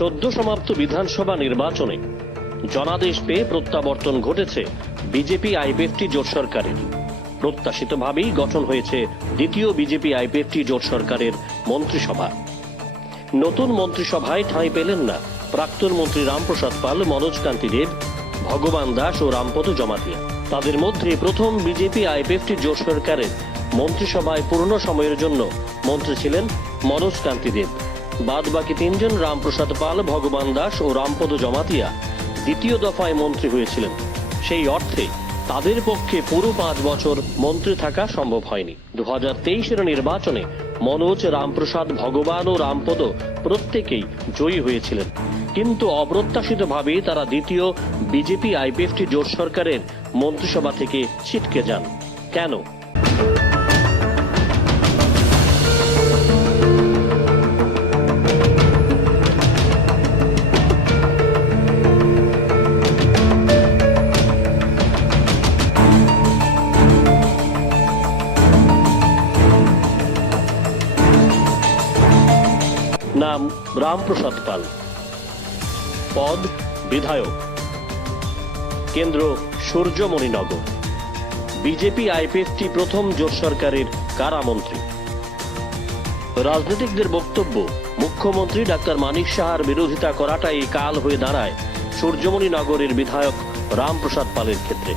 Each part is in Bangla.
সদ্য সমাপ্ত বিধানসভা নির্বাচনে জনাদেশ পেয়ে প্রত্যাবর্তন ঘটেছে বিজেপি আইপিএফটি জোট সরকারের। প্রত্যাশিতভাবেই গঠন হয়েছে দ্বিতীয় বিজেপি আইপিএফটি জোট সরকারের মন্ত্রিসভা। নতুন মন্ত্রিসভায় ঠাঁই পেলেন না প্রাক্তন মন্ত্রী রামপ্রসাদ পাল, মনোজ কান্তি দেব, ভগবান দাস ও রামপদ জমাতিয়া। তাদের মধ্যে প্রথম বিজেপি আইপিএফটি জোট সরকারের মন্ত্রিসভায় পূর্ণ সময়ের জন্য মন্ত্রী ছিলেন মনোজ কান্তি দেব। বাদ বাকি তিনজন রামপ্রসাদ পাল, ভগবান দাস ও রামপদ জমাতিয়া দ্বিতীয় দফায় মন্ত্রী হয়েছিলেন। সেই অর্থে তাদের পক্ষে পুরো 5 বছর মন্ত্রী থাকা সম্ভব হয়নি। 2023-এর নির্বাচনে মনোজ, রামপ্রসাদ, ভগবান ও রামপদ প্রত্যেকেই জয়ী হয়েছিলেন, কিন্তু অপ্রত্যাশিতভাবে তারা দ্বিতীয় বিজেপি আইপিএফটি জোট সরকারের মন্ত্রিসভা থেকে ছিটকে যান। কেন? নাম রামপ্রসাদ পাল, পদ বিধায়ক, কেন্দ্র সূর্যমণিনগর। বিজেপি আইপিএফটি প্রথম জোট সরকারের কারামন্ত্রী। রাজনীতিকদের বক্তব্য, মুখ্যমন্ত্রী ডাক্তার মানিক সাহার বিরোধিতা করাটাই কাল হয়ে দাঁড়ায় সূর্যমণিনগরের বিধায়ক রামপ্রসাদ পালের ক্ষেত্রে।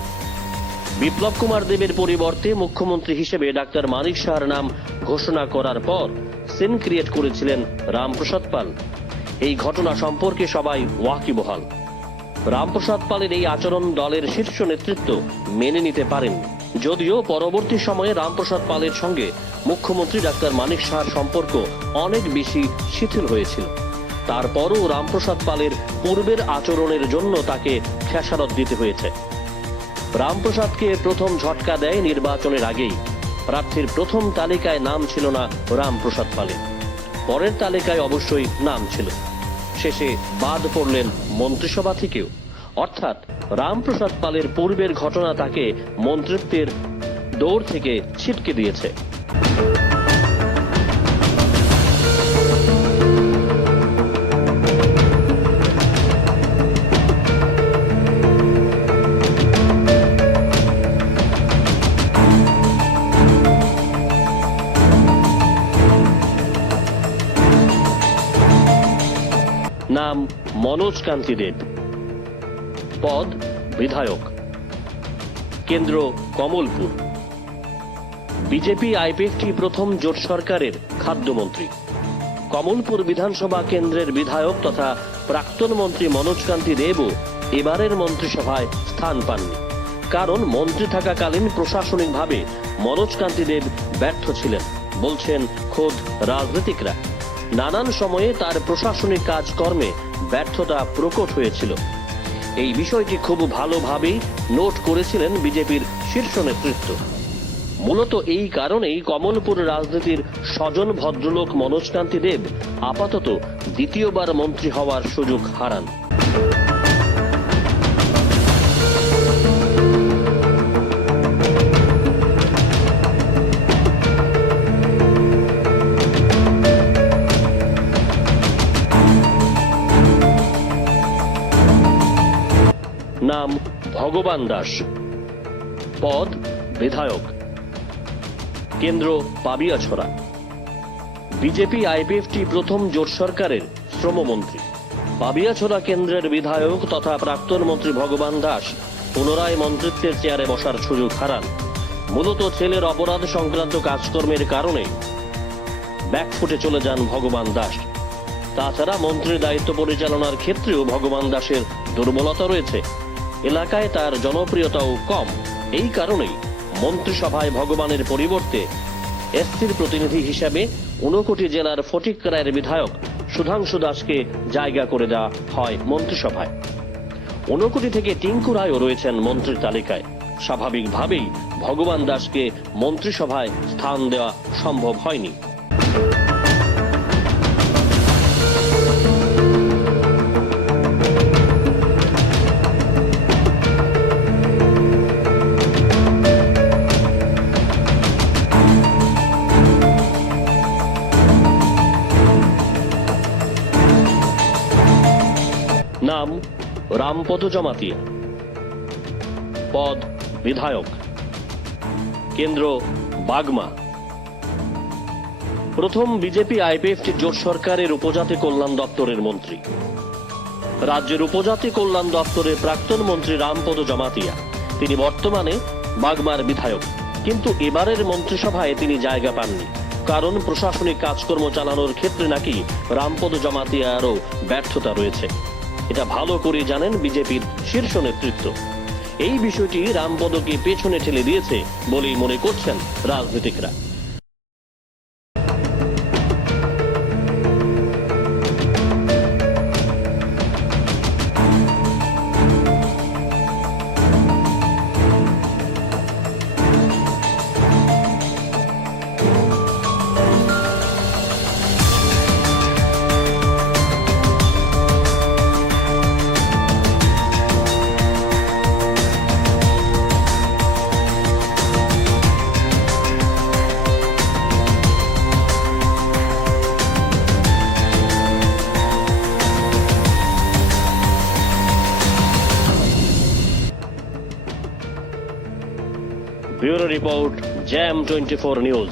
বিপ্লব কুমার দেবের পরিবর্তে মুখ্যমন্ত্রী হিসেবে ডাক্তার মানিক সাহার নাম ঘোষণা করার পর সিন ক্রিয়েট করেছিলেন রামপ্রসাদ পাল। এই ঘটনা সম্পর্কে সবাই ওয়াকিবহাল। রামপ্রসাদ পালের এই আচরণ দলের শীর্ষ নেতৃত্ব মেনে নিতে পারেন, যদিও পরবর্তী সময়ে রামপ্রসাদ পালের সঙ্গে মুখ্যমন্ত্রী ডাক্তার মানিক সাহার সম্পর্ক অনেক বেশি শিথিল হয়েছিল। তারপরও রামপ্রসাদ পালের পূর্বের আচরণের জন্য তাকে খেসারত দিতে হয়েছে। রামপ্রসাদকে প্রথম ঝটকা দেয় নির্বাচনের আগেই। প্রার্থীর প্রথম তালিকায় নাম ছিল না রামপ্রসাদ পালের, পরের তালিকায় অবশ্যই নাম ছিল। শেষে বাদ পড়লেন মন্ত্রিসভা থেকেও। অর্থাৎ রামপ্রসাদ পালের পূর্বের ঘটনা তাকে মন্ত্রিত্বের দৌড় থেকে ছিটকে দিয়েছে। নাম মনোজ কান্তি দেব, পদ বিধায়ক, কেন্দ্র কমলপুর। বিজেপি আইপিএফটি প্রথম জোট সরকারের খাদ্যমন্ত্রী। কমলপুর বিধানসভা কেন্দ্রের বিধায়ক তথা প্রাক্তন মন্ত্রী মনোজ কান্তি দেবও এবারের মন্ত্রিসভায় স্থান পাননি, কারণ মন্ত্রী থাকাকালীন প্রশাসনিকভাবে মনোজ কান্তি দেব ব্যর্থ ছিলেন বলছেন খোদ রাজনীতিকরা। নানান সময়ে তার প্রশাসনিক কাজকর্মে ব্যর্থতা প্রকট হয়েছিল। এই বিষয়টি খুব ভালোভাবেই নোট করেছিলেন বিজেপির শীর্ষ নেতৃত্ব। মূলত এই কারণেই কমলপুর রাজনীতির স্বজন ভদ্রলোক মনোজ কান্তি দেব আপাতত দ্বিতীয়বার মন্ত্রী হওয়ার সুযোগ হারান। নাম ভগবান দাস, পদ বিধায়ক, কেন্দ্র পাবিয়াছড়া। বিজেপি আইপিএফটি প্রথম জোট সরকারের শ্রমমন্ত্রী। পাবিয়াছড়া কেন্দ্রের বিধায়ক তথা প্রাক্তন মন্ত্রী ভগবান দাস পুনরায় মন্ত্রিত্বের চেয়ারে বসার সুযোগ হারান। মূলত ছেলের অপরাধ সংক্রান্ত কাজকর্মের কারণে ব্যাকফুটে চলে যান ভগবান দাস। তাছাড়া মন্ত্রীর দায়িত্ব পরিচালনার ক্ষেত্রেও ভগবান দাসের দুর্বলতা রয়েছে। এলাকায় তার জনপ্রিয়তাও কম। এই কারণেই মন্ত্রিসভায় ভগবানের পরিবর্তে এসসির প্রতিনিধি হিসাবে ঊনকোটি জেলার ফটিকরায়ের বিধায়ক সুধাংশু দাসকে জায়গা করে দেওয়া হয় মন্ত্রিসভায়। ঊনকোটি থেকে টিঙ্কু রায়ও রয়েছেন মন্ত্রীর তালিকায়। স্বাভাবিকভাবেই ভগবান দাসকে মন্ত্রিসভায় স্থান দেওয়া সম্ভব হয়নি। নাম রামপদ জমাতিয়া, পদ বিধায়ক, কেন্দ্র বাগমা। প্রথম বিজেপি আইপিএফটি জোট সরকারের উপজাতি কল্যাণ দপ্তরের মন্ত্রী। রাজ্যের উপজাতি কল্যাণ দপ্তরের প্রাক্তন মন্ত্রী রামপদ জমাতিয়া, তিনি বর্তমানে বাগমার বিধায়ক। কিন্তু এবারের মন্ত্রিসভায় তিনি জায়গা পাননি, কারণ প্রশাসনিক কাজকর্ম চালানোর ক্ষেত্রে নাকি রামপদ জমাতিয়ারও ব্যর্থতা রয়েছে। এটা ভালো করে জানেন বিজেপির শীর্ষ নেতৃত্ব। এই বিষয়টি রামপদকে পেছনে ঠেলে দিয়েছে বলেই মনে করছেন রাজনীতিকরা। ব্যুরো রিপোর্ট, জ্যাম 24 নিউজ।